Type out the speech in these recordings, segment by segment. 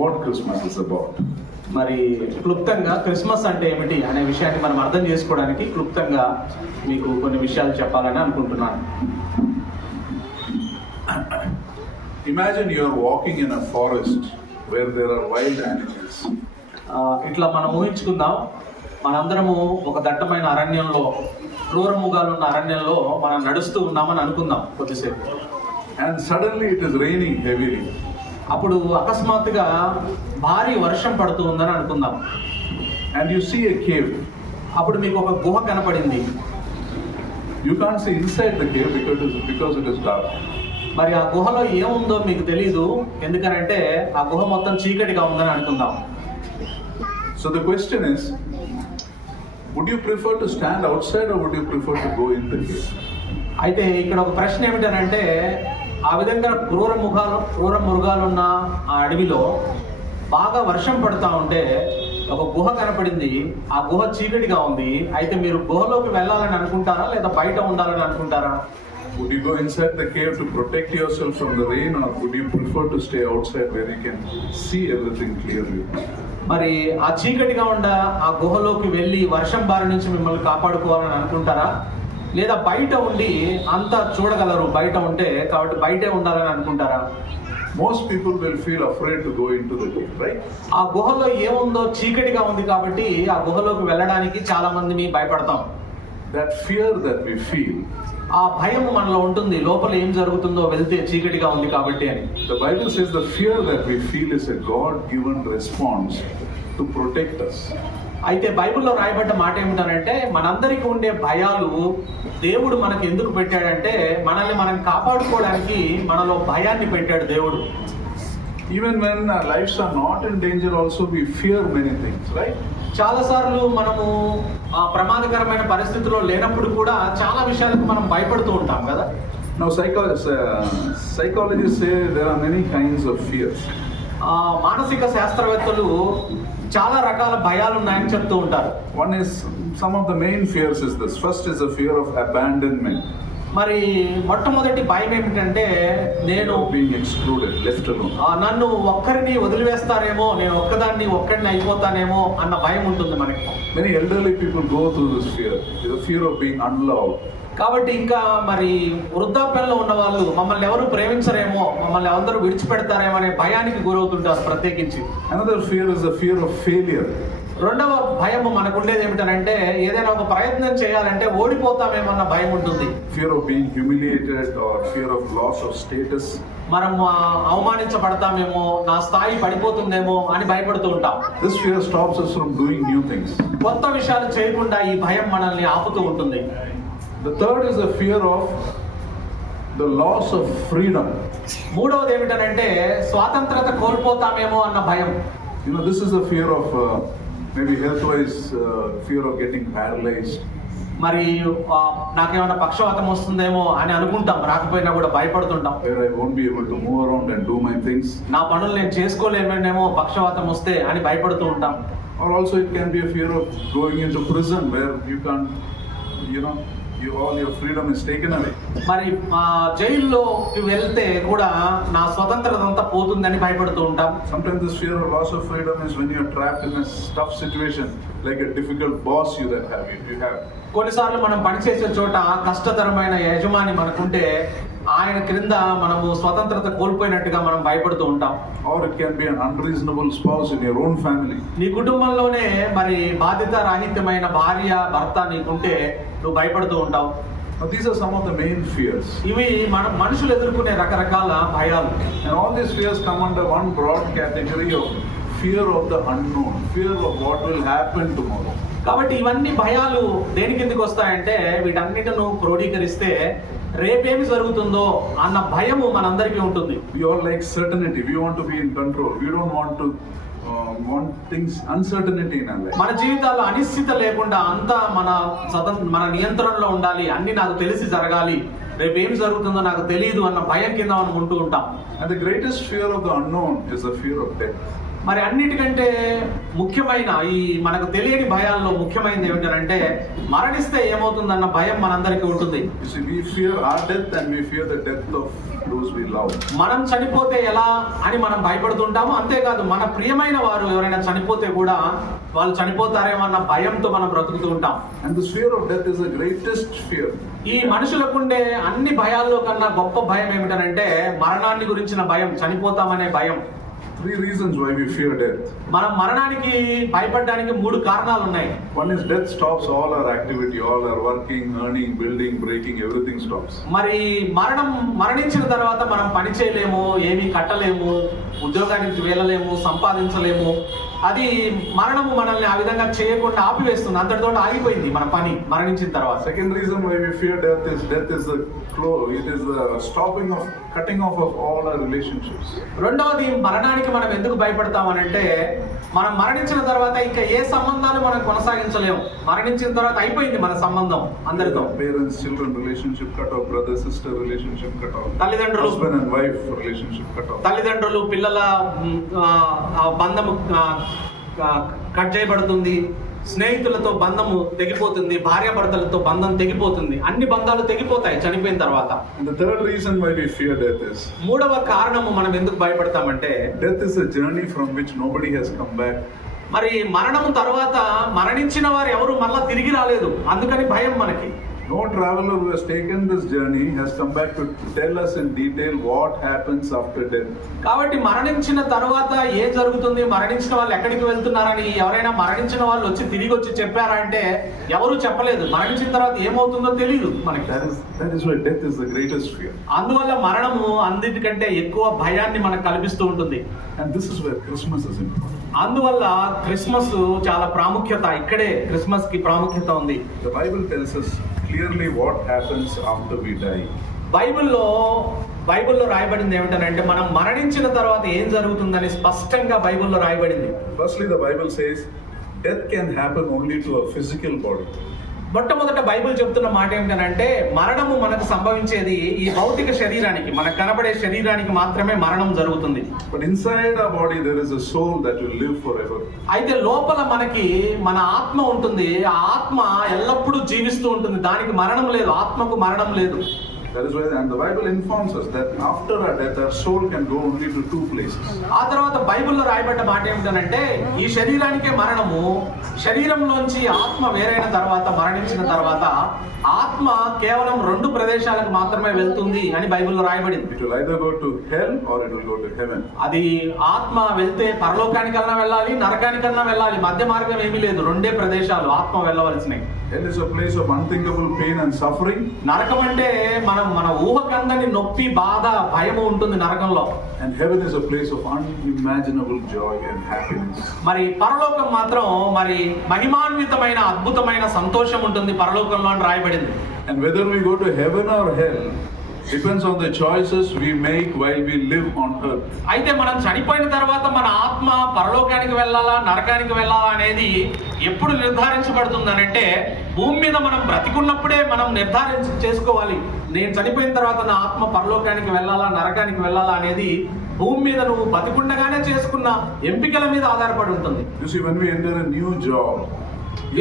what Christmas is about. మరి క్లుప్తంగా Christmas అంటే ఏమిటి అనే విషయాన్ని మనం అర్థం చేసుకోవడానికి క్లుప్తంగా మీకు కొన్ని విషయాలు చెప్పాలని అనుకుంటున్నాను. Imagine you are walking in a forest where there are wild animals. ఇట్లా మనం ఊహించుకుందాం, మనందరము ఒక దట్టమైన అరణ్యంలో, క్రూర మృగాలు ఉన్న అరణ్యంలో మనం నడుస్తూ ఉన్నామని అనుకుందాం కొద్దిసేపు. And suddenly it is raining heavily. అప్పుడు అకస్మాత్తుగా భారీ వర్షం పడుతూ ఉందని అనుకుందాం. And you see a cave. అప్పుడు మీకు ఒక గుహ కనపడింది. You can't see inside the cave because it is dark. మరి ఆ గుహలో ఏముందో మీకు తెలీదు, ఎందుకనంటే ఆ గుహ మొత్తం చీకటిగా ఉందని అనుకుందాం. So the question is, would you prefer to stand outside or would you prefer to go in the cave? అయితే ఇక్కడ ఒక ప్రశ్న ఏమిటనంటే, ఆ విధంగా క్రూర మృగాలు ఉన్న ఆ అడవిలో బాగా వర్షం పడుతూ ఉంటే ఒక గుహ కనపడింది. ఆ గుహ చీకటిగా ఉంది. అయితే మీరు గుహలోకి వెళ్ళాలని అనుకుంటారా లేదా బయట ఉండాలని అనుకుంటారా? Would you go inside the cave to protect yourself from the rain, or would you prefer to stay outside where you can see everything clearly? మరి ఆ చీకటిగా ఉండ ఆ గుహలోకి వెళ్ళి వర్షం బారి నుంచి మిమ్మల్ని కాపాడుకోవాలని అనుకుంటారా, లేదా బయట ఉండి అంతా చూడగలరు బయట ఉంటే కాబట్టి బయటే ఉండాలని అనుకుంటారా? Most people will feel afraid to go into the cave, right? ఆ గుహలో ఏముందో చీకటిగా ఉంది కాబట్టి ఆ గుహలోకి వెళ్ళడానికి చాలా మందిని భయపడతాం. That fear that we feel, ఆ భయం మనలో ఉంటుంది, లోపల ఏం జరుగుతుందో వెళ్తే చీకటిగా ఉంది కాబట్టి అని. the Bible says the fear that we feel is a God-given response to protect us. అయితే బైబిల్లో రాయబడ్డ మాట ఏమిటంటే, మనందరికీ ఉండే భయాలు దేవుడు మనకు ఎందుకు పెట్టాడంటే మనల్ని మనం కాపాడుకోవడానికి మనలో భయాన్ని పెట్టాడు దేవుడు. Even when our lives are not in danger also we fear many things, right? చాలాసార్లు మనము ఆ ప్రమాదకరమైన పరిస్థితుల్లో లేనప్పుడు కూడా చాలా విషయాలకు మనం భయపడుతూ ఉంటాం కదా. Now psychologists say there are many kinds of fears. మానసిక శాస్త్రవేత్తలు చాలా రకాల భయాలు ఉన్నాయని చెప్తూ ఉంటారు. One is, some of the main fears is this. First is the fear of abandonment. మరి మొట్టమొదటి భయం ఏమిటంటే, నేను being excluded, left alone. నన్ను ఒక్కరిని వదిలివేస్తారేమో, నేను ఒక్కడిని అయిపోతానేమో అన్న భయం ఉంటుంది మనకి. Many elderly people go through this fear, the fear of being unloved. కాబట్టి ఇంకా మరి వృద్ధాప్యంలో ఉన్న వాళ్ళు మమ్మల్ని ఎవరు ప్రేమించరేమో, మమ్మల్ని అందరూ విడిచిపెడతారేమో అనే భయానికి గురవుతుంటారు ప్రత్యేకించి. Another fear is the fear of failure. రెండవ భయం మనకుండేది ఏమిటంటే, ఏదైనా ఒక ప్రయత్నం చేయాలంటే ఓడిపోతామేమో అన్న భయం ఉంటుంది. Fear of being humiliated or fear of loss of status. మనం అవమానించబడతామేమో, నా స్థాయి పడిపోతుందేమో అని భయపడుతూ ఉంటాం. This fear stops us from doing new things. కొత్త విషయాలు చేయకుండా ఈ భయం మనల్ని ఆపుతూ ఉంటుంది. The third is the fear of the loss of freedom. మూడవది ఏమిటంటే, స్వాతంత్రత కోల్పోతామేమో అన్న భయం. You know, this is the fear of maybe health-wise fear of getting paralyzed. మరి నాకేమైనా పక్షవాతం వస్తుందేమో అని అనుకుంటాం, రాకపోయినా కూడా భయపడుతుంటాం. Where I won't be able to move around and do my things. నా పనులు నేను చేసుకోలేమేమో పక్షవాతం వస్తే అని భయపడుతూ ఉంటాం. Or also it can be a fear of going into prison where you can't, all your freedom is taken away. మరి జైల్లోకి వెళ్తే కూడా నా స్వతంత్రత అంతా పోతుందని భయపడుతూ ఉంటాం. Sometimes this fear of loss of freedom is when you are trapped in a tough situation, like a difficult boss you have. కొన్నిసార్లు మనం పనిచేసే చోట కష్టతరమైన యజమాని మనకుంటే ఆయన క్రింద మనము స్వతంత్రత కోల్పోయినట్టుగా మనం భయపడుతూ ఉంటాం. Or it can be an unreasonable spouse in your own family. నీ కుటుంబంలోనే మరి బాధ్యత రాహిత్యమైన భార్య భర్త నీకుంటే నువ్వు భయపడుతూ ఉంటావు. Now these are some of the main fears. ఇవి మనుషులు ఎదుర్కొనే రకరకాల భయాలు. And all these fears come under one broad category of fear of the unknown, fear of what will happen tomorrow. కాబట్టి ఇవన్నీ భయాలు దేని కిందకి వస్తాయంటే, వీటన్నిటిని క్రోడీకరిస్తే రేపేమి జరుగుతుందో అన్న భయము మనందరికీ ఉంటుంది. We all like certainty. We want to be in control. We don't want to want things uncertainty in our life. మన జీవితాల్లో అనిశ్చిత లేకుండా అంతా మన నియంత్రణలో ఉండాలి, అన్ని నాకు తెలిసి జరగాలి, రేపేం జరుగుతుందో నాకు తెలియదు అన్న భయం కింద మనం ఉంటూ ఉంటాం. And the greatest fear of the unknown is the fear of death. మరి అన్నిటికంటే ముఖ్యమైన ఈ మనకు తెలియని భయాల్లో ముఖ్యమైనది ఏమిటంటే, మరణిస్తే ఏమవుతుందన్న భయం మనందరికీ ఉంటుంది. You see, we fear our death and we fear the death of those we love. మనం చనిపోతే ఎలా అని మనం భయపడుతుంటాము. అంతేకాదు మన ప్రియమైన వారు ఎవరైనా చనిపోతే కూడా వాళ్ళు చనిపోతారేమో అన్న భయంతో మనం బ్రతుకుతూ ఉంటాం. And this fear of death is the greatest fear. ఈ మనుషులకుండే అన్ని భయాల్లో కన్నా గొప్ప భయం ఏమిటనంటే మరణాన్ని గురించిన భయం, చనిపోతామనే భయం. 3 reasons why we fear death. మనం మరణానికి భయపడడానికి 3 కారణాలు ఉన్నాయి. One is death stops all our activity, all our working, earning, building, breaking, everything stops. మరి మరణించిన తర్వాత మనం పని చేయలేము, ఏమీ కట్టలేము, ఉద్యోగానికి వెళ్ళలేము, సంపాదించలేము. అది మరణము మనల్ని ఆ విధంగా చేయకుండా ఆపివేస్తుంది. అంతటితో ఆగిపోయింది మన పని మరణించిన తర్వాత. Second reason why we fear death is the stopping of, cutting off of all our relationships. రెండవది మరణానికి మనం ఎందుకు భయపడతామనంటే మనం మరణించిన తర్వాత ఇంకా ఏ సంబంధాలు మనం కొనసాగించలేము. మరణించిన తర్వాత అయిపోయింది మన సంబంధం అందరితో. Parents children relationship cut off, brother sister relationship cut off, తల్లిదండ్రులు husband and wife relationship cut off, తల్లిదండ్రులు పిల్లల బంధము కట్ చేయబడుతుంది, స్నేహితులతో బంధము తెగిపోతుంది, భార్యాభర్తలతో బంధం తెగిపోతుంది. అన్ని బంధాలు తెగిపోతాయి చనిపోయిన తర్వాత. And the third reason why we fear death is, మూడవ కారణము మనం ఎందుకు భయపడతామంటే death is a journey from which nobody has come back. మరి మరణం తర్వాత మరణించిన వారు ఎవరు మళ్ళా తిరిగి రాలేదు, అందుకని భయం మనకి. No traveler who has taken this journey has come back to tell us in detail what happens after death. కాబట్టి మరణించిన తర్వాత ఏం జరుగుతుంది, మరణించిన వాళ్ళు ఎక్కడికి వెళ్తున్నారని ఎవరైనా మరణించిన వాళ్ళు తిరిగి వచ్చి చెప్పారా అంటే ఎవరు చెప్పలేదు. మరణించిన తర్వాత ఏమవుతుందో తెలియదు మనకి. That is why death is the greatest fear. అందువల్ల మరణము అన్నిటికంటే ఎక్కువ భయాన్ని మనకు కల్పిస్తూ ఉంటుంది. And this is where Christmas is important. అందువల్ల క్రిస్మస్ చాలా ప్రాముఖ్యత, ఇక్కడే క్రిస్మస్ కి ప్రాముఖ్యత ఉంది. The Bible tells us clearly what happens after we die. బైబిల్లో రాయబడింది ఏమిటంటే మనం మరణించిన తర్వాత ఏం జరుగుతుందని స్పష్టంగా బైబిల్లో రాయబడింది. Firstly, the Bible says death can happen only to a physical body. మొట్టమొదట బైబిల్ చెప్తున్న మాట ఏమిటంటే మరణము మనకు సంభవించేది ఈ భౌతిక శరీరానికి, మనకు కనబడే శరీరానికి మాత్రమే మరణం జరుగుతుంది. But inside our body there is a soul that will live forever. అయితే లోపల మనకి మన ఆత్మ ఉంటుంది. ఆ ఆత్మ ఎల్లప్పుడూ జీవిస్తూ ఉంటుంది. దానికి మరణం లేదు, ఆత్మకు మరణం లేదు. That is why, and the Bible informs us that after our death our soul can go only to 2 places. ఆ తర్వాత బైబిల్లో రాయబడ్డ మాట ఏమిటంటే ఈ శరీరానికే మరణము, శరీరంలోంచి ఆత్మ వేరైన తర్వాత మరణించిన తర్వాత ఆత్మ కేవలం 2 ప్రదేశాలకు మాత్రమే వెళ్తుంది అని బైబిల్లో రాయబడింది. It will either go to hell or it will go to heaven. అది ఆత్మ వెళ్తే పరలోకానికన్నా వెళ్ళాలి, నరకానికన్నా వెళ్ళాలి. మధ్య మార్గం ఏమీ లేదు. 2 ప్రదేశాలు ఆత్మ వెళ్ళవలసినవి. Hell is a place of unthinkable pain and suffering. నరకం అంటే మన ఊహకందని నొప్పి, బాధ, భయము ఉంటుంది నరకంలో. And heaven is a place of unimaginable joy and happiness. మరి పరలోకం మాత్రం మరి మహిమాన్వితమైన అద్భుతమైన సంతోషం ఉంటుంది పరలోకంలో అని రాయబడింది. And whether we go to heaven or hell depends on the choices we make while we live on earth. అయితే మనం చనిపోయిన తర్వాత మన ఆత్మ పరలోకానికి వెళ్ళాలా, నరకానికి వెళ్ళాలా అనేది ఎప్పుడు నిర్ధారించబడుతుందనంటే భూమి మీద మనం బ్రతికున్నప్పుడే మనం చేసుకోవాలి. నేను చనిపోయిన తర్వాత నా ఆత్మ పరలోకానికి వెళ్ళాలా, నరకానికి వెళ్ళాలా అనేది భూమి మీద నువ్వు బతికుండగానే చేసుకున్న ఎంపికల మీద ఆధారపడి ఉంటుంది. You see, when we enter a new job,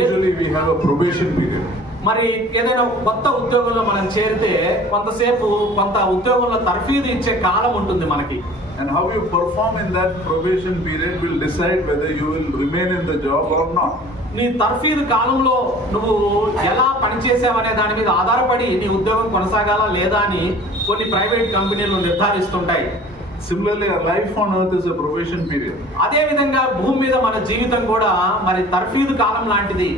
usually we have a probation period. మరి ఏదైనా కొత్త ఉద్యోగంలో మనం చేరితే కొంత ఉద్యోగంలో తర్ఫీదు ఇచ్చే కాలం ఉంటుంది మనకి. And how you perform in that probation period will decide whether you will remain in the job or not. నీ తర్ఫీదు కాలంలో నువ్వు ఎలా పనిచేసావనే దాని మీద ఆధారపడి నీ ఉద్యోగం కొనసాగాలా లేదా అని కొన్ని ప్రైవేట్ కంపెనీలు నిర్ధారిస్తుంటాయి. Similarly, our life on earth is a probation period. అదే విధంగా భూమి మీద మన జీవితం కూడా మరి తర్ఫీదు కాలం లాంటిది.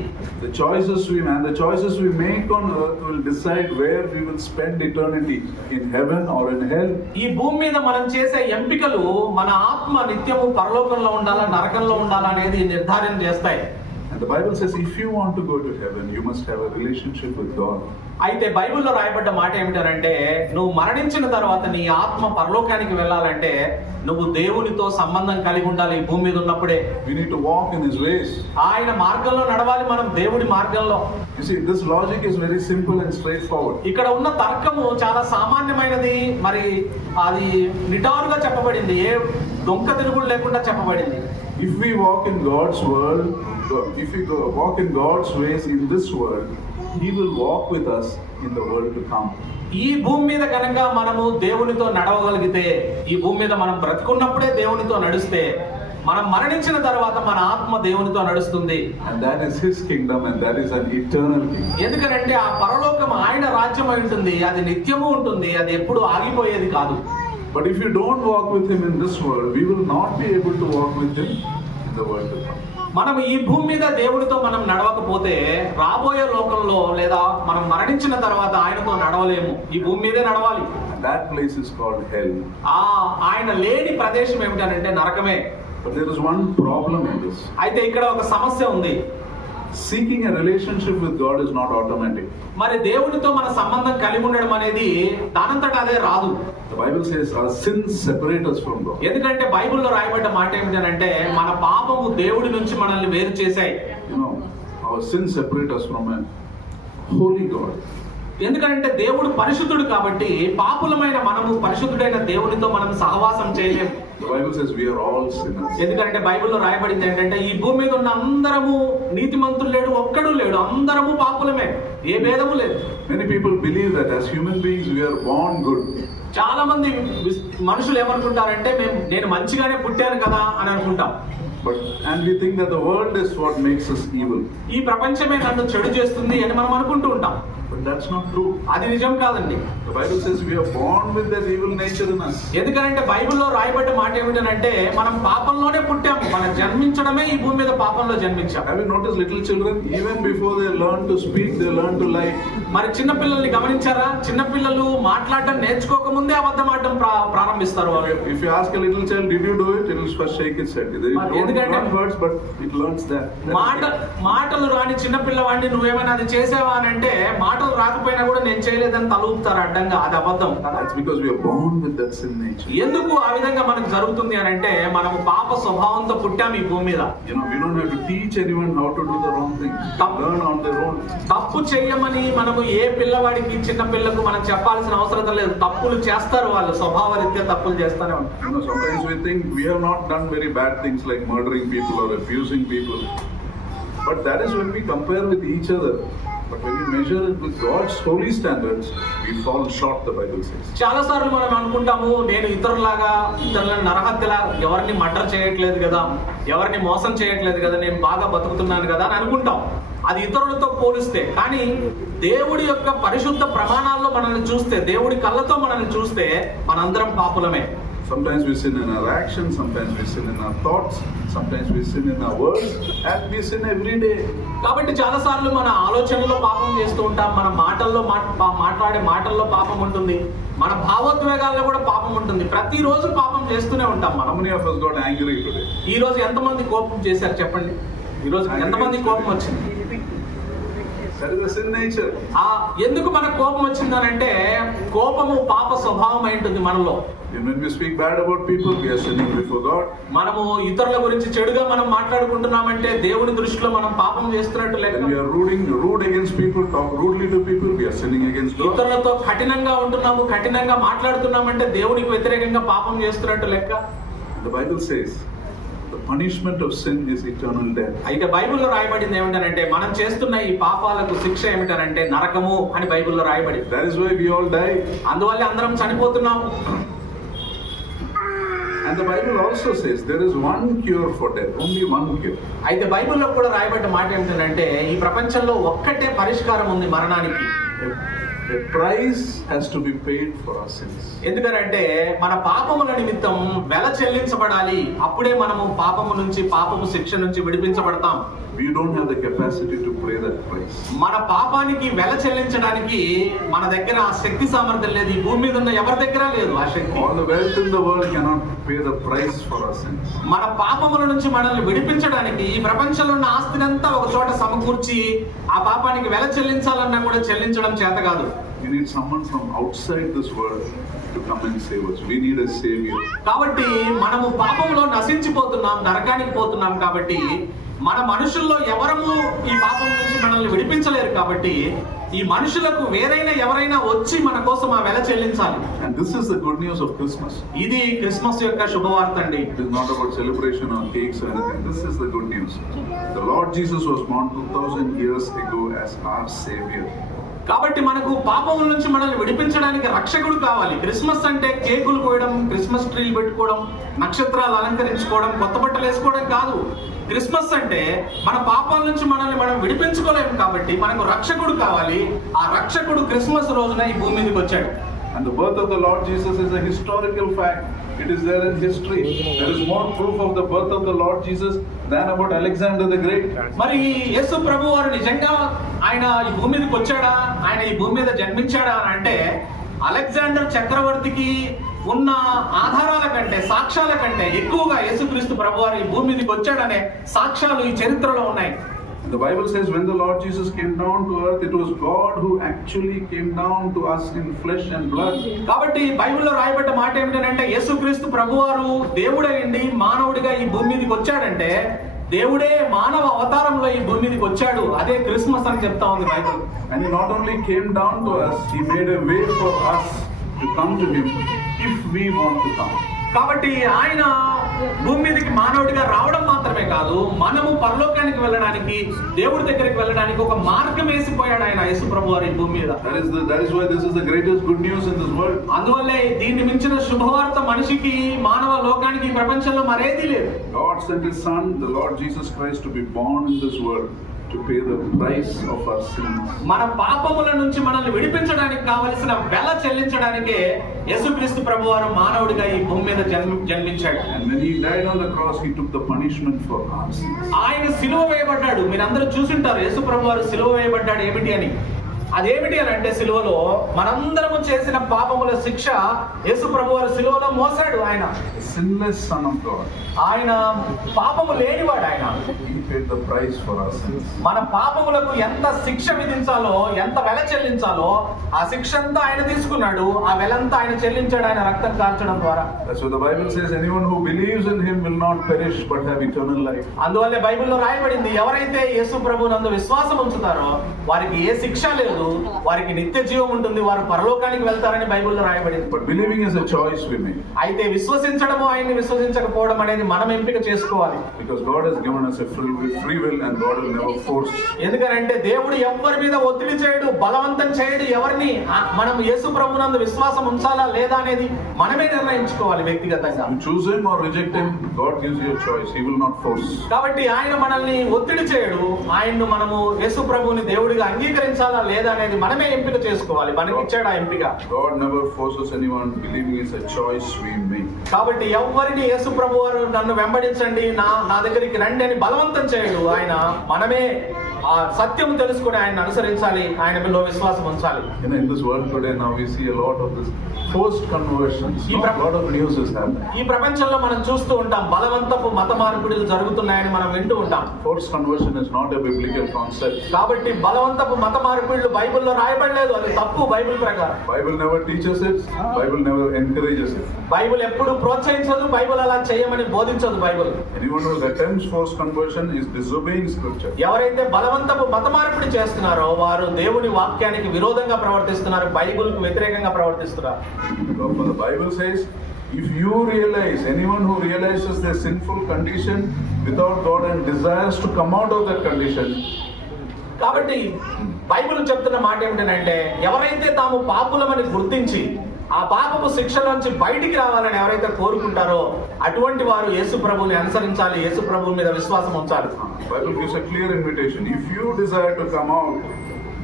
The choices we make on earth will decide where we will spend eternity, in heaven or in hell. ఈ భూమి మీద మనం చేసే ఎంపికలు మన ఆత్మ నిత్యము పరలోకంలో ఉండాలా, నరకంలో ఉండాలా అనేది నిర్ధారణ చేస్తాయి. And the Bible says if you want to go to heaven, you must have a relationship with God. అయితే బైబిల్లో రాయబడ్డ మాట ఏమిటంటే నువ్వు మరణించిన తర్వాత నీ ఆత్మ పరలోకానికి వెళ్ళాలంటే నువ్వు దేవునితో సంబంధం కలిగి ఉండాలి. ఈ భూమి మీద ఉన్నప్పుడే We need to walk in His ways. ఆయన మార్గంలో నడవాలి మనం, దేవుడి మార్గంలో. You see, this logic is very simple and straightforward. ఇక్కడ ఉన్న తర్కము చాలా సామాన్యమైనది, మరి అది నిటారుగా చెప్పబడింది, ఏ దొంగ తిరుగుడు లేకుండా చెప్పబడింది. If we walk in God's world, walk in God's ways in this world, He will walk with us in the world to come. ఈ భూమి మీద కనుక మనము దేవునితో నడవగలిగితే, ఈ భూమి మీద మనం బ్రతుకున్నప్పుడే దేవునితో నడిస్తే, మనం మరణించిన తర్వాత మన ఆత్మ దేవునితో నడుస్తుంది. And that is His kingdom, and that is an eternal kingdom. ఎందుకంటే ఆ పరలోకం ఆయన రాజ్యం అయి ఉంటుంది, అది నిత్యము ఉంటుంది, అది ఎప్పుడు ఆగిపోయేది కాదు. But if you don't walk with Him in this world, we will not be able to walk with Him in the world to come. మనం ఈ భూమి మీద దేవుడితో మనం నడవకపోతే రాబోయే లోకంలో లేదా మనం మరణించిన తర్వాత ఆయనతో నడవలేము. ఈ భూమి మీదే నడవాలి. And that place is called hell. ఆయన లేని ప్రదేశం ఏమిటంటే నరకమే. But there is one problem in this. అయితే ఇక్కడ ఒక సమస్య ఉంది. Seeking a relationship with God is not automatic. మరి దేవుడితో మన సంబంధం కలిగి ఉండడం అనేది దానంతట అదే రాదు. The Bible says our sins separate us from God. ఎందుకంటే బైబిల్లో రాయబడ్డ మాట ఏమిటంటే మన పాపము దేవుడి నుంచి మనల్ని వేరు చేశాయి. You know, our sins separate us from a holy God. ఎందుకంటే దేవుడు పరిశుద్ధుడు కాబట్టి పాపులమైన మనము పరిశుద్ధుడైన దేవునితో మనం సహవాసం చేయలేము. The Bible says we are all sinners. ఎందుకంటే బైబిల్లో రాయబడింది ఏంటంటే ఈ భూమి మీద ఉన్న అందరము నీతిమంతులు లేడు, ఒక్కడు లేడు, అందరము పాపులమే, ఏ భేదము లేదు. Many people believe that as human beings we are born good. చాలా మంది మనుషులు ఏమనుకుంటారంటే నేను మంచిగానే పుట్టాను కదా అని అనుకుంటాం. And we think that the world is what makes us evil. ఈ ప్రపంచమే నన్ను చెడు చేస్తుంది అని మనం అనుకుంటూ ఉంటాం. But that's not true. అది నిజం కాదండి. The Bible says we are born with that evil nature in us. ఎందుకంటే బైబిల్లో రాయబడ్డ మాట ఏమిటంటే మనం పాపంలోనే పుట్టాము. మనం జన్మించడమే ఈ భూమి మీద పాపంలో జన్మించాం. Have you noticed little children, even before they learn to speak, they learn to lie? మరి చిన్న పిల్లల్ని గమనించారా? చిన్న పిల్లలు మాట్లాడడం నేర్చుకోక ముందే అబద్ధం ఆడడం ప్రారంభిస్తారు. If you ask a little child, did you do it? It will first shake its head. They don't learn words, but it learns that. మాటలు రాని చిన్న పిల్లవాడిని నువ్వేమైనా అది చేసావా అని అంటే మాటలు రాకపోయినా కూడా నేను చేయలేదని తల ఊపుతారు అడ్డంగా. అది అబద్ధం. That's because we are born with that sin nature. ఎందుకు ఆ విధంగా మనకు జరుగుతుంది అని అంటే మనము పాప స్వభావంతో పుట్టాము ఈ భూమి మీద. You know, we don't have to teach anyone how to do the wrong thing. Learn on their own. తప్పు చేయమని మనము ఏ పిల్లవాడికి, చిన్న పిల్లకు మనం చెప్పాల్సిన అవసరం లేదు. తప్పులు చేస్తారు వాళ్ళు, స్వభావరీత్యా తప్పులు చేస్తూనే ఉంటారు. You know, sometimes we think we have not done very bad things like murdering people or abusing people. But that is when we compare with each other. But when we measure it with God's holy standards, we fall short, the Bible says. చాలా సార్లు మనం అనుకుంటాము నేను ఇతరులను నరహత్యలా ఎవరిని murder చేయట్లేదు కదా, ఎవరిని మోసం చేయట్లేదు కదా, నేను బాగా బతుకుతున్నాను కదా అని అనుకుంటాం. అది ఇతరులతో పోలిస్తే. కానీ దేవుడి యొక్క పరిశుద్ధ ప్రమాణాల్లో మనల్ని చూస్తే, దేవుడి కళ్ళతో మనల్ని చూస్తే మనందరం పాపులమే. Sometimes we sin in our actions, sometimes we sin in our thoughts, sometimes we sin in our words, and we sin every day. కాబట్టి చాలా సార్లు మన ఆలోచనలో పాపం చేస్తూ ఉంటాం, మన మాటల్లో మాట్లాడే మాటల్లో పాపం ఉంటుంది, మన భావోద్వేగాల్లో కూడా పాపం ఉంటుంది. ప్రతిరోజు పాపం చేస్తూనే ఉంటాం మనం. How many of us got angry today? ఈ రోజు ఎంతమంది కోపం చేశారు చెప్పండి? ఈ రోజు ఎంతమంది కోపం వచ్చింది? That is the sin nature. ఎందుకు మనకు కోపం వచ్చిందనంటే కోపము పాప స్వభావం అయి ఉంటుంది మనలో. When we speak bad about people, we are sinning before God. మనము ఇతరుల గురించి చెడుగా మనం మాట్లాడుకుంటున్నామంటే దేవుని దృష్టిలో మనం పాపం చేస్తున్నట్టు లెక్క. When we are rude against people, talk rudely to people, we are sinning against God. ఇతరులతో కఠినంగా ఉంటున్నాము, కఠినంగా మాట్లాడుతున్నామంటే దేవునికి వ్యతిరేకంగా పాపం చేస్తున్నట్టు లెక్క. The Bible says the punishment of sin is eternal death. అయితే బైబిల్లో రాయబడింది ఏమిటంటే మనం చేస్తున్న ఈ పాపాలకు శిక్ష ఏమిటంటే నరకము అని బైబిల్లో రాయబడింది. That is why we all die. అందువల్ల అందరం చనిపోతున్నాము. And the Bible also says there is one cure for death, only one cure. అయితే బైబిల్లో కూడా రాయబడ్డ మాట ఏమిటంటే ఈ ప్రపంచంలో ఒక్కటే పరిష్కారం ఉంది మరణానికి. A price has to be paid for our sins. ఎందుకంటే మన పాపముల నిమిత్తం వెల చెల్లించబడాలి. అప్పుడే మనము పాపము నుంచి, పాపము శిక్ష నుంచి విడిపించబడతాం. We don't have the capacity to pay that price. మన పాపానికి వెల చెల్లించడానికి మన దగ్గర ఆ శక్తి సామర్థ్యం లేదు. ఈ భూమి మీద ఉన్న ఎవరి దగ్గర లేదు ఆ శక్తి. All the wealth in the world cannot pay the price for our sins. మన పాపముల నుంచి మనల్ని విడిపించడానికి ఈ ప్రపంచంలో ఉన్న ఆస్తినంతా ఒక చోట సమకూర్చి ఆ పాపానికి వెల చెల్లించాలన్నా కూడా చెల్లించడం చేత కాదు. We need someone from outside this world to come and save us. We need a savior. కాబట్టి మనము పాపంలో నశించిపోతున్నాం, నరకానికి పోతున్నాం. కాబట్టి మన మనుషుల్లో ఎవరము ఈ పాపం నుంచి మనల్ని విడిపించలేరు. కాబట్టి ఈ మనుషులకు వేరైనా ఎవరైనా వచ్చి మన కోసం ఆ వెల చెల్లించాలి. And this is the good news of Christmas. ఇది క్రిస్మస్ యొక్క శుభవార్త అండి. It is not about celebration or cakes or anything. This is the good news. The Lord Jesus was born 2000 years ago as our savior. కాబట్టి మనకు పాపముల నుంచి మనల్ని విడిపించడానికి రక్షకుడు కావాలి. క్రిస్మస్ అంటే కేకులు కోయడం, క్రిస్మస్ ట్రీలు పెట్టుకోవడం, నక్షత్రాలు అలంకరించుకోవడం, కొత్త బట్టలు వేసుకోవడం కాదు. క్రిస్మస్ అంటే మన పాపాల నుంచి మనల్ని మనం విడిపించుకోలేము కాబట్టి మనకు రక్షకుడు కావాలి. ఆ రక్షకుడు క్రిస్మస్ రోజున ఈ భూమి మీదకి వచ్చాడు. And the birth of the Lord Jesus is a historical fact. It is there in history. There is more proof of the birth of the Lord Jesus than about Alexander the Great. మరి యేసు ప్రభు వారు నిజంగా ఆయన ఈ భూమి మీదకి వచ్చాడా, ఆయన ఈ భూమి మీద జన్మించాడా అని అంటే అలెగ్జాండర్ చక్రవర్తికి ఉన్న ఆధారాల కంటే, సాక్ష్యాల కంటే ఎక్కువగా యేసుక్రీస్తు ప్రభు వారు ఈ భూమి మీదకి వచ్చాడనే సాక్ష్యాలు ఈ చరిత్రలో ఉన్నాయి. The Bible says when the Lord Jesus came down to earth, it was God who actually came down to us in flesh and blood. కాబట్టి బైబిల్లో రాయబడ్డ మాట ఏమిటంటే యేసుక్రీస్తు ప్రభువారు దేవుడైండి మానవుడిగా ఈ భూమి మీదకి వచ్చాడంటే దేవుడే మానవ అవతారంలో ఈ భూమి మీదకి వచ్చాడు. అదే క్రిస్మస్ అని చెప్తా ఉంది Bible. And he not only came down to us, he made a way for us to come to him if we want to come. కాబట్టి ఆయన భూమి మీదకి మానవుడిగా రావడం మాత్రమే కాదు, మనము పరలోకానికి వెళ్ళడానికి, దేవుడి దగ్గరికి వెళ్ళడానికి ఒక మార్గం వేసిపోయాడు ఆయన యేసు ప్రభు వారి భూమి మీద. That is why this is the greatest good news in this world. అందువల్లే దీన్ని మించిన శుభవార్త మనిషికి, మానవ లోకానికి, ప్రపంచంలో మరేదీ లేదు. God sent his son, the Lord Jesus Christ, to be born in this world, to pay the price of our sins. మన పాపముల నుంచి మనల్ని విడిపించడానికి కావలసిన వెల చెల్లించడానికే యేసుక్రీస్తు ప్రభువారు మానవుడిగా ఈ భూమి మీద జన్మించాడు. And when he died on the cross, he took the punishment for our sins. ఆయన సిలువ వేయబడ్డాడు. మీరందరూ చూసింటారు యేసు ప్రభువారు సిలువ వేయబడ్డాడు ఏమిటి అని. అదేమిటి అని అంటే సిలువలో మనందరము చేసిన పాపముల శిక్ష యేసు ప్రభువారు సిలువలో మోసాడు. ఆయన sinless son of God. ఆయన పాపము లేనివాడు. ఆయన he paid the price for our sins. మన పాపములకు ఎంత శిక్ష విధించాలో, ఎంత వెల చెల్లించాలో ఆ శిక్ష అంతా ఆయన తీసుకున్నాడు. ఆ వెలంతా ఆయన చెల్లించాడు ఆయన రక్తం కార్చడం ద్వారా. That's what the Bible says, anyone who believes in him will not perish but have eternal life. అందువల్లే బైబిల్లో రాయబడింది, ఎవరైతే యేసు ప్రభువునందు విశ్వాసం ఉంచుతారో వారికి ఏ శిక్ష లేదు, వారికి నిత్య జీవం ఉంటుంది, వారు పరలోకానికి వెళ్తారని బైబిల్లో రాయబడింది. But believing is a choice we make. అయితే విశ్వసించడము, ఆయన్ని విశ్వసించకపోవడం అనేది మనం ఎంపిక చేసుకోవాలి. Because God has given us a free will and God will never force. ఎందుకంటే దేవుడు ఎవరి మీద ఒత్తిడి చేయడు, బలవంతం చేయడు ఎవరిని. మనం యేసు ప్రభువునందు విశ్వాసం ఉంచాలా లేదా అనేది మనమే నిర్ణయించుకోవాలి వ్యక్తిగతంగా. You choose him or reject him, God gives you a choice. He will not force. కాబట్టి ఆయన మనల్ని ఒత్తిడి చేయడు. ఆయన్ను మనము యేసు ప్రభువుని దేవుడిగా అంగీకరించాలా లేదా అనేది మనమే ఎంపిక చేసుకోవాలి. మనకి ఇచ్చాడు ఆ ఎంపిక. God never forces anyone. Believing is a choice we make. కాబట్టి ఎవరిని యేసు ప్రభువారు నన్ను వెంబడించండి, నా దగ్గరికి రండి అని బలవంతం చేయడు. ఆయన మనమే ఆ సత్యం తెలుసుకుని ఆయన అనుసరించాలి, ఆయన మీద విశ్వాసం ఉంచాలి. In this world today now we see a lot of this forced conversions. A lot of news is happening. ఈ ప్రపంచంలో మనం చూస్తూ ఉంటాం, బలవంతపు మత మార్పిడులు జరుగుతున్నాయని మనం వింటూ ఉంటాం. Forced conversion is not a biblical concept. కాబట్టి బలవంతపు మత మార్పిడులు బైబిల్లో రాయబడలేదు, అది తప్పు బైబిల్ ప్రకారం. Bible never teaches it. Bible never encourages it. Bible ఎప్పుడు ప్రోత్సహించదు, బైబిల్ అలా చేయమని బోధించదు Bible. Anyone who attempts forced conversion is disobeying scripture. ఎవరైతే బలవంతపు మత మార్పిడి చేస్తున్నారో వారు దేవుని వాక్యానికి విరోధంగా ప్రవర్తిస్తున్నారు, బైబిల్కు వ్యతిరేకంగా ప్రవర్తిస్తున్నారు. The Bible says, if you realize, anyone who realizes their sinful condition without God and desires to come out of that condition. కాబట్టి బైబిల్ చెప్తున్న మాట ఏమిటంటే, ఎవరైతే తాము పాపులమని గుర్తించి ఆ పాపపు శిక్షలోంచి బయటికి రావాలని ఎవరైతే కోరుకుంటారో అటువంటి వారు యేసు ప్రభువుని అనుసరించాలి, యేసు ప్రభువు మీద విశ్వాసం ఉంచాలి. Bible gives a clear invitation. If you desire to come out,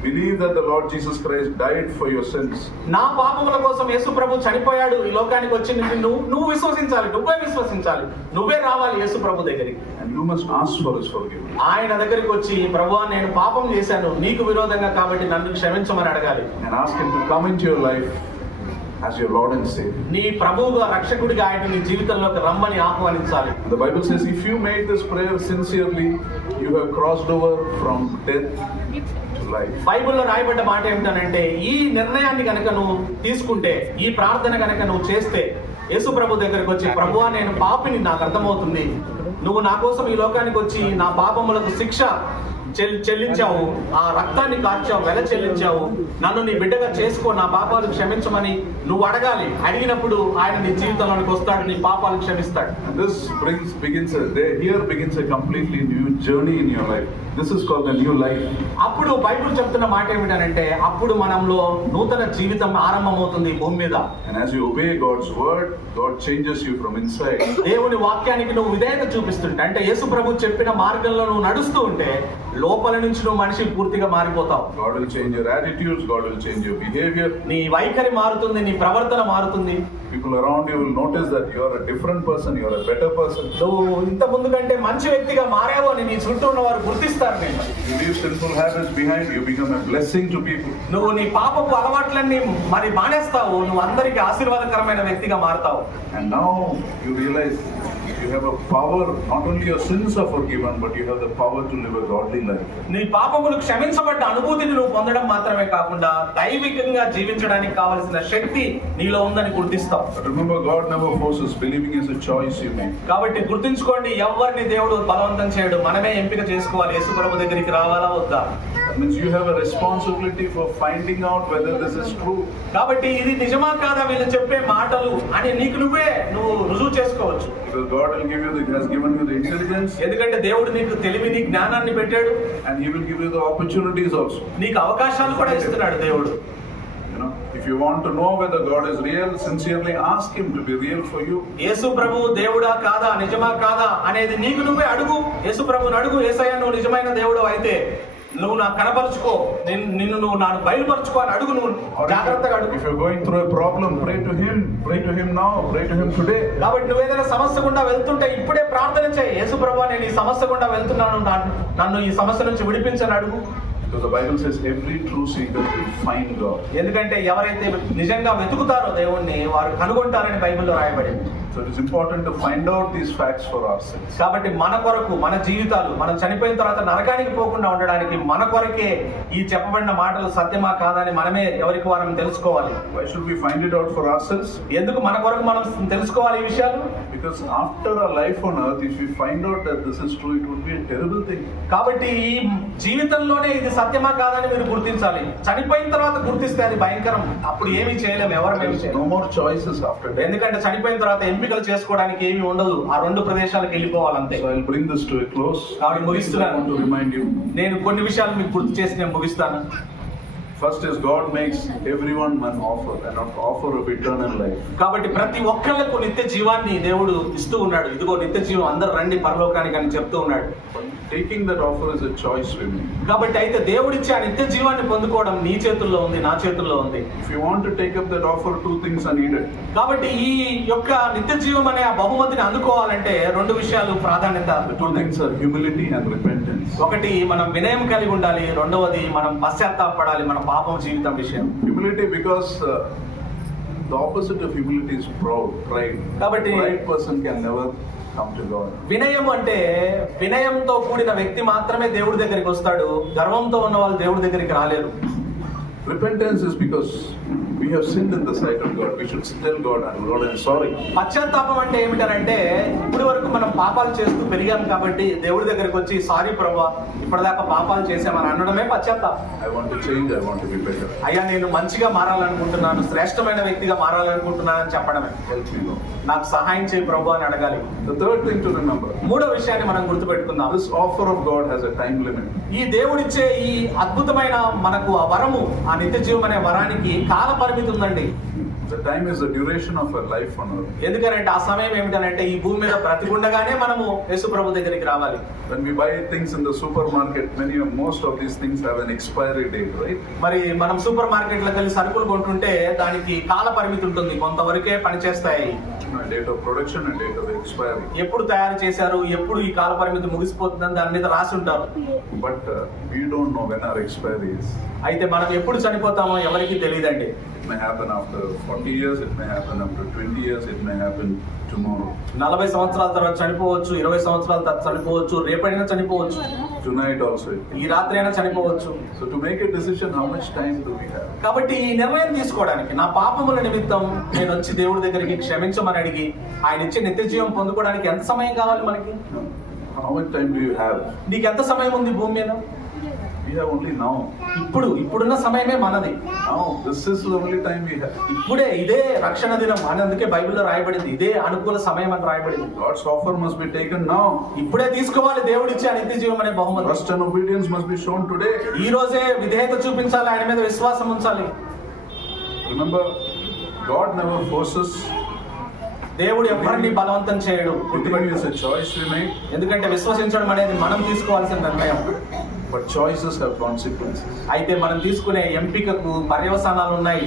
believe that the Lord Jesus Christ died for your sins. నా పాపముల కోసం యేసు ప్రభు చనిపోయాడు, ఈ లోకానికి వచ్చి నువ్వు విశ్వసించాలి, నువ్వే విశ్వసించాలి, నువ్వే రావాలి యేసు ప్రభు దగ్గరికి. And you must ask for his forgiveness. ఆయన దగ్గరికి వచ్చి, ప్రభువా నేను పాపం చేశాను నీకు విరోధంగా కాబట్టి నన్ను క్షమించమని అడగాలి. And ask him to come into your life as your Lord and Savior. నీ ప్రభువుగా రక్షకుడిగా ఆయన నీ జీవితంలోకి రమ్మని ఆహ్వానించాలి. The Bible says if you make this prayer sincerely, you have crossed over from death to life. బైబిల్లో రాయబడ్డ మాట ఏమిటంటే, ఈ నిర్ణయాన్ని కనుక నువ్వు తీసుకుంటే, ఈ ప్రార్థన కనుక నువ్వు చేస్తే, యేసు ప్రభు దగ్గరికి వచ్చి, ప్రభువా నేను పాపిని, నాకు అర్థమవుతుంది, నువ్వు నా కోసం ఈ లోకానికి వచ్చి నా పాపములకు శిక్ష చెల్లించావు, ఆ రక్తాన్ని కార్చావు, వెల చెల్లించావు, నన్ను నీ బిడ్డగా చేసుకో, నా పాపాలు క్షమించమని నువ్వు అడగాలి. అడిగినప్పుడు ఆయన నీ జీవితంలోనికి వస్తాడు, నీ పాపాలు క్షమిస్తాడు. Here begins a completely new journey in your life. This is called the new life. అప్పుడు బైబిల్ చెప్తున్న మాట ఏమిటంటే అప్పుడు మనంలో నూతన జీవితం ఆరంభమవుతుంది భూమి మీద. And as you obey God's word, God changes you from inside. దేవుని వాక్యానికి నువ్వు విధేయత చూపిస్తుంటే, అంటే యేసు ప్రభు చెప్పిన మార్గంలో నువ్వు నడుస్తూ ఉంటే లోపల నుంచి నువ్వు మనిషి పూర్తిగా మారిపోతావు. God will change your attitudes, God will change your behavior. నీ వైఖరి మారుతుంది, నీ ప్రవర్తన మారుతుంది. People around you will notice that you are a different person, you are a better person. నువ్వు ఇంత ముందు కంటే మంచి వ్యక్తిగా మారావు అని నీ చుట్టూ ఉన్న వారు గుర్తిస్తారు. You leave sinful habits behind, you become a blessing to people. నువ్వు నీ పాపపు అలవాట్లన్నీ మరి మానేస్తావు, నువ్వు అందరికి ఆశీర్వాదకరమైన వ్యక్తిగా మారతావు. And now you realize you have a power, not only your sins are forgiven, but you have the power to live a godly life. నీ పాపములు క్షమించబడ్డ అనుభూతిని నువ్వు పొందడం మాత్రమే కాకుండా దైవికంగా జీవించడానికి కావలసిన శక్తి నీలో ఉందని గుర్తిస్తావు. But remember, God never forces. Believing is a choice you make. కాబట్టి గుర్తుంచుకోండి, ఎవరిని దేవుడు బలవంతం చేయడు, మనమే ఎంపిక చేసుకోవాలి యేసు ప్రభు దగ్గరికి రావాలా వద్దా. That means you have a responsibility for finding out whether this is true. కాబట్టి ఇది నిజమా కాదా వీళ్ళు చెప్పే మాటలు అని నువ్వు రుజువు చేసుకోవచ్చు. Because God will give you has given you the intelligence. ఎందుకంటే దేవుడు నీకు తెలివిని, జ్ఞానాన్ని పెట్టాడు. And He will give you the opportunities also. నీకు అవకాశాలు కూడా ఇస్తున్నాడు దేవుడు. You know, if you want to know whether God is real, sincerely ask Him to be real for you. యేసు ప్రభు దేవుడా కాదా, నిజమా కాదా అనేది నీకు నువ్వే అడుగు. యేసు ప్రభుని అడుగు, యేసయ్య నువ్వు నిజమైన దేవుడు అయితే నువ్వు నాకు కనపరుచుకో, నిన్ను నువ్వు నాకు బయలుపరుచుకో అని అడుగు. నువ్వు జాగ్రత్తగా అడుగు. If you're going through a problem, pray to Him now, pray to Him today. కాబట్టి నువ్వు ఏదైనా సమస్య గుండా వెళ్తుంటే ఇప్పుడే ప్రార్థన చేయి, యేసు ప్రభువా నేను ఈ సమస్య గుండా వెళ్తున్నాను, నన్ను ఈ సమస్య నుంచి విడిపించని అడుగు. Because the Bible says every true seeker will find God. ఎందుకంటే ఎవరైతే నిజంగా వెతుకుతారో దేవుణ్ణి వారు కనుగొంటారని బైబిల్లో రాయబడింది. So it is important to find out these facts for ourselves. కాబట్టి మన కొరకు, మన జీవితాలు, మనం చనిపోయిన తర్వాత నరకానికి పోకుండా ఉండడానికి మన కొరకే ఈ చెప్పబడిన మాటలు సత్యమా కాదని మనమే ఎవరికి వారం తెలుసుకోవాలి. Why should we find it out for ourselves? ఎందుకు మన కొరకు మనం తెలుసుకోవాలి ఈ విషయాలు? Because after our life on earth, if we find out that this is true, it would be a terrible thing. కాబట్టి ఈ జీవితంలోనే ఇది సత్యమా కాదని మీరు గుర్తించాలి. చనిపోయిన తర్వాత గుర్తిస్తే అది భయంకరం. అప్పుడు ఏమీ చేయలేము, ఎవరు చేయలేము. No more choices after death. ఎందుకంటే చనిపోయిన తర్వాత ఎంపికలు చేసుకోవడానికి ఏమీ ఉండదు, ఆ రెండు ప్రదేశాలకు వెళ్ళిపోవాలంతే. So I'll bring this to a close. కాబట్టి I ముగిస్తున్నాను. want to remind you. నేను కొన్ని విషయాలు మీకు గుర్తు చేసి నేను ముగిస్తాను. First is God makes everyone an offer of eternal life. కాబట్టి ప్రతి ఒక్కళ్ళకు నిత్య జీవాన్ని దేవుడు ఇస్తూ ఉన్నాడు. ఇదిగో నిత్య జీవం, అందరూ రండి పరలోకానికి అని చెప్తూ ఉన్నాడు. Taking that offer is a choice we make. కాబట్టి అయితే దేవుడిచ్చే ఆ నిత్య జీవాన్ని పొందుకోవడం నీ చేతుల్లో ఉంది, నా చేతుల్లో ఉంది. If you want to take up that offer, two things are needed. కాబట్టి ఈ యొక్క నిత్య జీవం అనే ఆ బహుమతిని అందుకోవాలంటే రెండు విషయాలు ప్రాధాన్యత. The two things are humility and repentance. ఒకటి మనం వినయం కలిగి ఉండాలి, రెండవది మనం పశ్చాత్తాపడాలి మన పాపం జీవితం విషయం. Humility because the opposite of humility is pride. కాబట్టి Pride person can never come to God. వినయం అంటే వినయంతో కూడిన వ్యక్తి మాత్రమే దేవుడి దగ్గరికి వస్తాడు. గర్వంతో ఉన్న వాళ్ళు దేవుడి దగ్గరికి రాలేరు. Repentance is because we have sinned in the sight of God. We should tell God, Lord, I'm sorry. పశ్చాత్తాపం అంటే ఏమిటంటే ఇప్పటి వరకు మనం పాపాలు చేస్తూ పెరిగాం కాబట్టి దేవుడి దగ్గరికి వచ్చి సారీ ప్రభువా ఇప్పటిదాకా పాపాలు చేసామని అనడమే పశ్చాత్తాపం. I want to change, I want to be better. అయ్యా నేను మంచిగా మారాలనుకుంటున్నాను, శ్రేష్టమైన వ్యక్తిగా మారాలనుకుంటున్నాను అని చెప్పడమే. Help me, Lord. నాకు సహాయం చేయి ప్రభువా అని అడగాలి. The third thing to remember. మూడో విషయాన్ని మనం గుర్తుపెట్టుకుందాం. This offer of God has a time limit. ఈ దేవుడిచ్చే ఈ అద్భుతమైన మనకు ఆ వరము, ఆ నిత్య జీవం అనే వరానికి కాల పరిమితి ఉందండి. The time is the duration of our life on earth. ఎందుకంటే ఆ సమయం ఏమిటంటే ఈ భూమి మీద బ్రతికుండగానే మనము యేసు ప్రభు దగ్గరికి రావాలి. When we buy things in the supermarket, most of these things have an expiry date, right? మరి మనం సూపర్ మార్కెట్లకు వెళ్ళి సరుకులు కొంటుంటే దానికి కాల పరిమితి ఉంటుంది, కొంతవరకే పనిచేస్తాయి. Date of production and date of expiry. ఎప్పుడు తయారు చేశారు, ఎప్పుడు ఈ కాల పరిమితి ముగిసిపోతుందని దాని మీద రాసి ఉంటారు. But we don't know when our expiry is. అయితే మనం ఎప్పుడు చనిపోతామో ఎవరికీ తెలియదండి. It may happen after 40 years, it may happen after 20 years, it may happen tomorrow. 40 సంవత్సరాల తర్వాత చనిపోవచ్చు, 20 సంవత్సరాల తర్వాత చనిపోవచ్చు, రేపైనా చనిపోవచ్చు, tonight also. ఈ రాత్రి అయినా చనిపోవచ్చు. So to make a decision, how much time do we have? కాబట్టి ఈ నిర్ణయం తీసుకోవడానికి, నా పాపముల నిమిత్తం నేను వచ్చి దేవుడి దగ్గరికి క్షమించమని అడిగి ఆయన ఇచ్చే నిత్య జీవం పొందుకోవడానికి ఎంత సమయం కావాలి మనకి? How much time do you have? నీకు ఎంత సమయం ఉంది భూమి మీద? We have only now. ఇప్పుడున్న సమయమే మనది. Now, this is the only time we have. ఇదే రక్షణ దినం అని అందుకే బైబిల్లో రాయబడింది. ఇదే అనుకూల సమయం అని రాయబడింది. God's offer must be taken now. ఇప్పుడే తీసుకోవాలి దేవుడిచ్చే నిత్య జీవం అనే బహుమతి. Trust and obedience must be shown today. ఈ రోజే విధేయత చూపించాలి, ఆయన మీద విశ్వాసం ఉంచాలి. Remember, God never forces. దేవుడు ఎవరిని బలవంతం చేయడు. Believing is a choice we make. ఎందుకంటే విశ్వసించడం అనేది మనం తీసుకోవాల్సిన నిర్ణయం. But choices have consequences. అయితే మనం తీసుకునే ఎంపికకు పర్యవసానాలు ఉన్నాయి,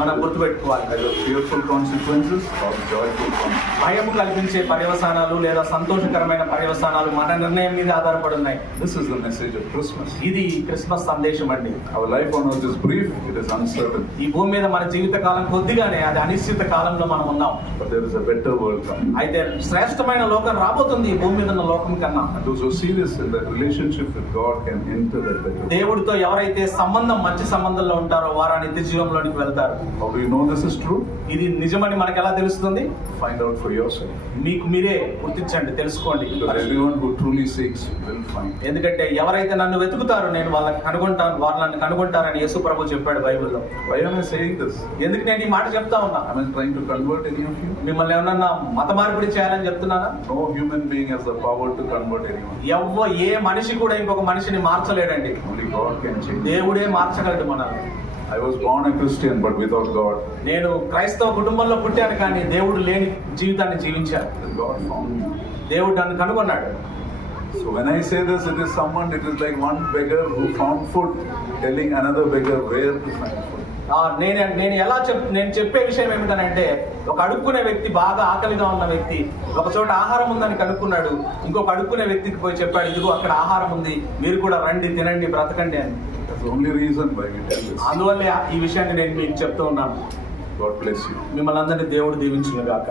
మనం గుర్తుపెట్టుకోవాలి. Either fearful consequences or joyful consequences. భయం కల్పించే పర్యవసానాలు లేదా సంతోషకరమైన పర్యవసానాలు మన నిర్ణయం మీద ఆధారపడి ఉన్నాయి. This is the message of Christmas. ఇది క్రిస్మస్ సందేశం అండి. Our life on earth is brief, it is uncertain. ఈ భూమి మీద మన జీవిత కాలం కొద్దిగానే, అది అనిశ్చిత కాలంలో మనం ఉన్నాం. But there is a better world coming. అయితే శ్రేష్టమైన లోకం రాబోతుంది ఈ భూమి మీద ఉన్న లోకం కన్నా. And those who see this in that relationship with God can enter that better world. దేవుడితో ఎవరైతే మంచి సంబంధంలో ఉంటారో వారు ఆ నిత్య జీవంలోనికి వెళ్తారు. How do you know this is true? ఇది నిజమని మనకు ఎలా తెలుస్తుంది? Find out for yourself. మీకు మీరే గుర్తించండి, తెలుసుకోండి. Because everyone who truly seeks will find. ఎందుకంటే ఎవరైతే నన్ను వెతుకుతారో నేను వాళ్ళని కనుగొంటాను, వాళ్ళు నన్ను కనుగొంటారని యేసు ప్రభు చెప్పాడు బైబిల్లో. Why am I saying this? ఎందుకు నేను ఈ మాట చెప్తా ఉన్నా? Am I trying to convert any of you? మిమ్మల్ని ఏమన్నా మత మార్పిడి చేయాలని చెప్తున్నానా? No human being has the power to convert anyone. ఏ మనిషి కూడా ఇంకొక మనిషిని మార్చలేడండి. Only God can change. దేవుడే మార్చగలడు మనల్ని. I was born a Christian but without God. నేను క్రైస్తవ కుటుంబంలో పుట్టాను కానీ దేవుడు లేని జీవితాన్ని జీవించాను. God found me. దేవుడు నన్ను కనుగొన్నాడు. So when I say this, it is like one beggar who found food telling another beggar where to find food. నేను చెప్పే విషయం ఏమిటంటే, ఒక అడుక్కునే వ్యక్తి, బాగా ఆకలిగా ఉన్న వ్యక్తి ఒక చోట ఆహారం ఉందని కనుక్కున్నాడు. ఇంకొక అడుక్కునే వ్యక్తికి పోయి చెప్పాడు, ఇదిగో అక్కడ ఆహారం ఉంది, మీరు కూడా రండి, తినండి, బ్రతకండి అని. That's the only reason why we tell this. అందువల్లే ఈ విషయాన్ని నేను మీకు చెప్తూ ఉన్నాను. God bless you. మిమ్మల్ని అందరినీ దేవుడు దీవించును గాక.